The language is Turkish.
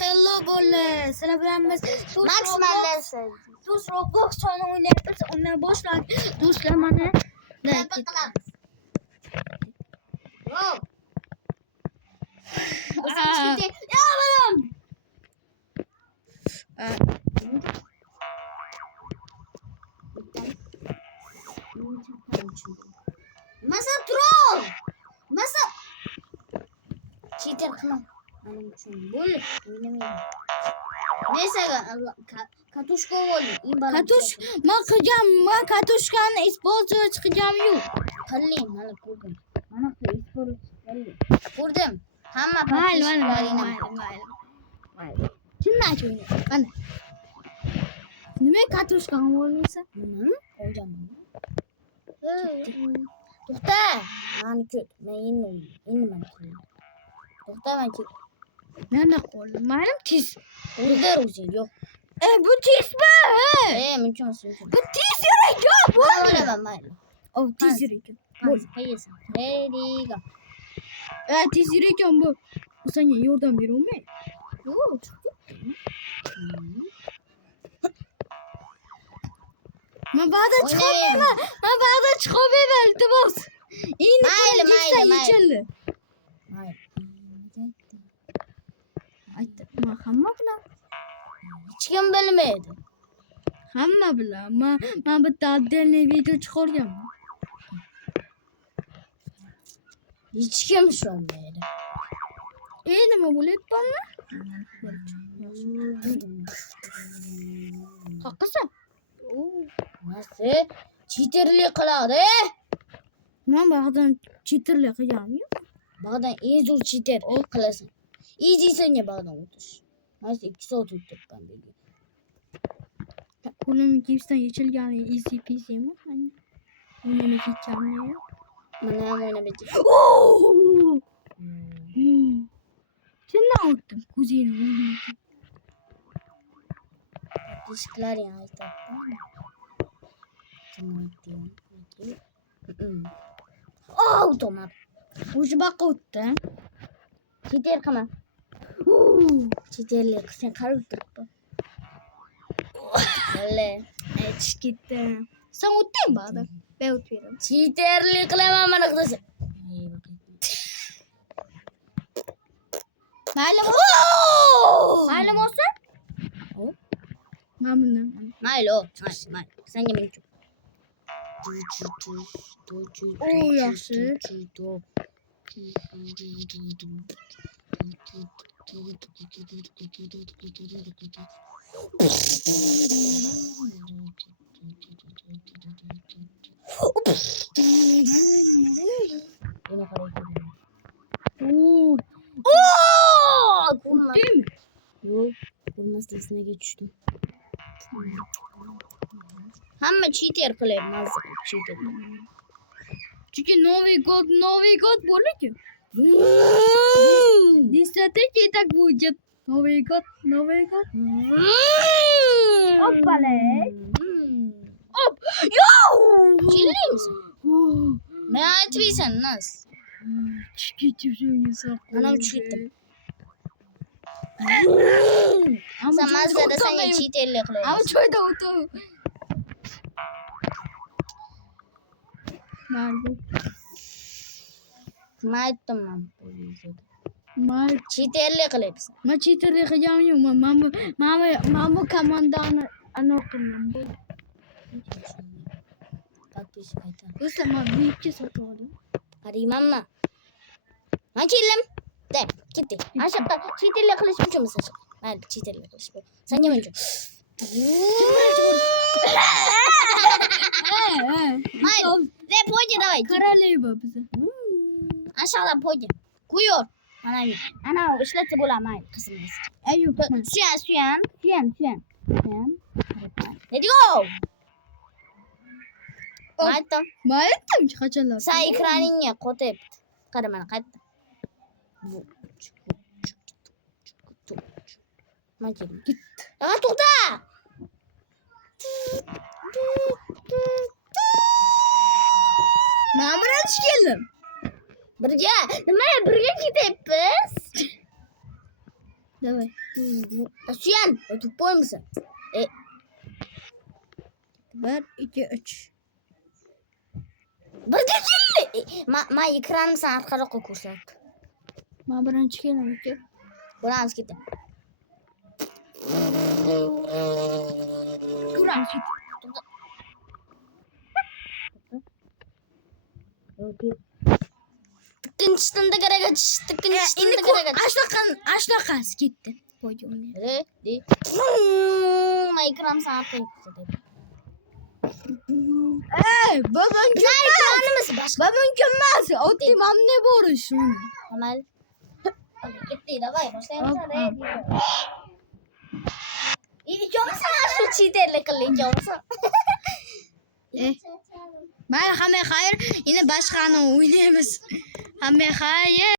Hello bola. Sizlar bilan biz Roblox oyunu o'ynayapmiz. Undan boshladik. Do'stlar mana Nima qilamiz? Wow. Masa troll. Masa cheater qilma. Mening uchun bo'l. O'ynamayman. Neyse katushka bo'ldi. men katushkani использовать qilganim yo'q. Qilling, mana ko'rdim. Mana ko'rdim. Hamma Mayli. Kimni aytayapsan? Qani. Nima katushkani bo'lmaysan? Olganman. To'xta. Mani ko't. Men endi to'xta, men Nima qo'ldim? Mayli tez. o'rdir o'zing. Yo'q. Bu tezmi? Muncha Bu tez yuraykan. bo'laman, mayli. Tez yuraykan. Qo'yasan. Ready go. Tez yuraykan bu. Senga yordam berolmayman. Yo'q, Men ba'da chiqamayman. İltimos. Endi Mayli. Aytdim. Men hamma bilan. Hech kim bilmaydi. Hamma bilan. Men bitta отдельный video chiqarganman. Hech kim tushunmaydi. Nima bo'layapti? Qoqasan. Nasi? Cheaterlik qiladi. Men ba'dan cheaterlik qilganim yo'q. Ba'dan eng zo'r cheater qilasan. Easy senga ba'dan o'tish. Mana 2 soat o'tiribman dedi. Qo'lim gipsdan yechilgani easy peasymi? O'ynamay ketganmi? Mana ham o'ynab Chindan o'tdim. Ko'zingni o'rnatib. Eshiklarni aytadi. Avtomat. O'sha baqa o'tdi. Cheater qilma. Cheaterlik qilsang qarab turibdi. Hali Aytish ketdi. Sen o'tding ba'da. Ben o'tdim. cheaterlik qilaman mana qilasan. Mayli bo'lsa? Men buni. Mayli. Senga men uchun. Yaxshi. O'tdim. Yo'q, ko'rmaslikka tushdim. Hamma cheater qilyapti, cheater. Chunki Новый год bo'ladi. Десятый так будет. Новый год. Hoppala. Hop. Yo! Jillaysan. Men aytmaysan, nas. Anam tushdim. Sen mazgada senga cheaterlik qilyapsan. Ama çoyda otur. Nerede? Men aytdim men. Mal. Cheaterlik qilyapsan. Men cheaterlik qilganim yo'q. Men bu komandani anoqimman. Подписчик aytadi. O'sha men buyukka sotib oldim. Qaraymanmi? Men keldim. De, ketdi. Ashaqqa cheaterlik qilish uchun misol. Mayli, cheaterlik qilish. Senga men uchun. Mayli. De, pojdi давай. Королева bize. Ashaqqa pojdi. Qo'yor. Ana ishlatsa bo'ladi, mayli, qizimiz. Ayup. Suyan. Let's go. Aytdim. Men aytdim qachonlar. Sen ekraningga qo'yibdi. Qara mana qaytdi. Men keldim. To'xta. Men bilan keldim. Birga. Nima birga ketyapmiz? Давай. Suyan. Tupboy musun? 1, 2, 3. Bir dekilli. Ma ekranım sana arkaroqqa ko'rsat. Ben birinchi keldim aka. Bo'lamiz ketdi. Ko'ramiz ket. Ikkinchisidan qaragach, ikkinchisidan qaragach. Ashlaqasi ketdi. Qo'ydi uni. Ready. Ma ekranım sana arkaga ko'rsatadi. Bu mümkün Bizning ekranimiz boshqa. Bu mümkün emas. Optimumni bo'lish uni. Amal. Ketdi, davay, boshlaymiz. Hop, Ready. İkimiz shu cheaterlik qildik, ikimiz. Mayli, hamma xayr. Endi boshqani o'ynaymiz. Hamma xayr.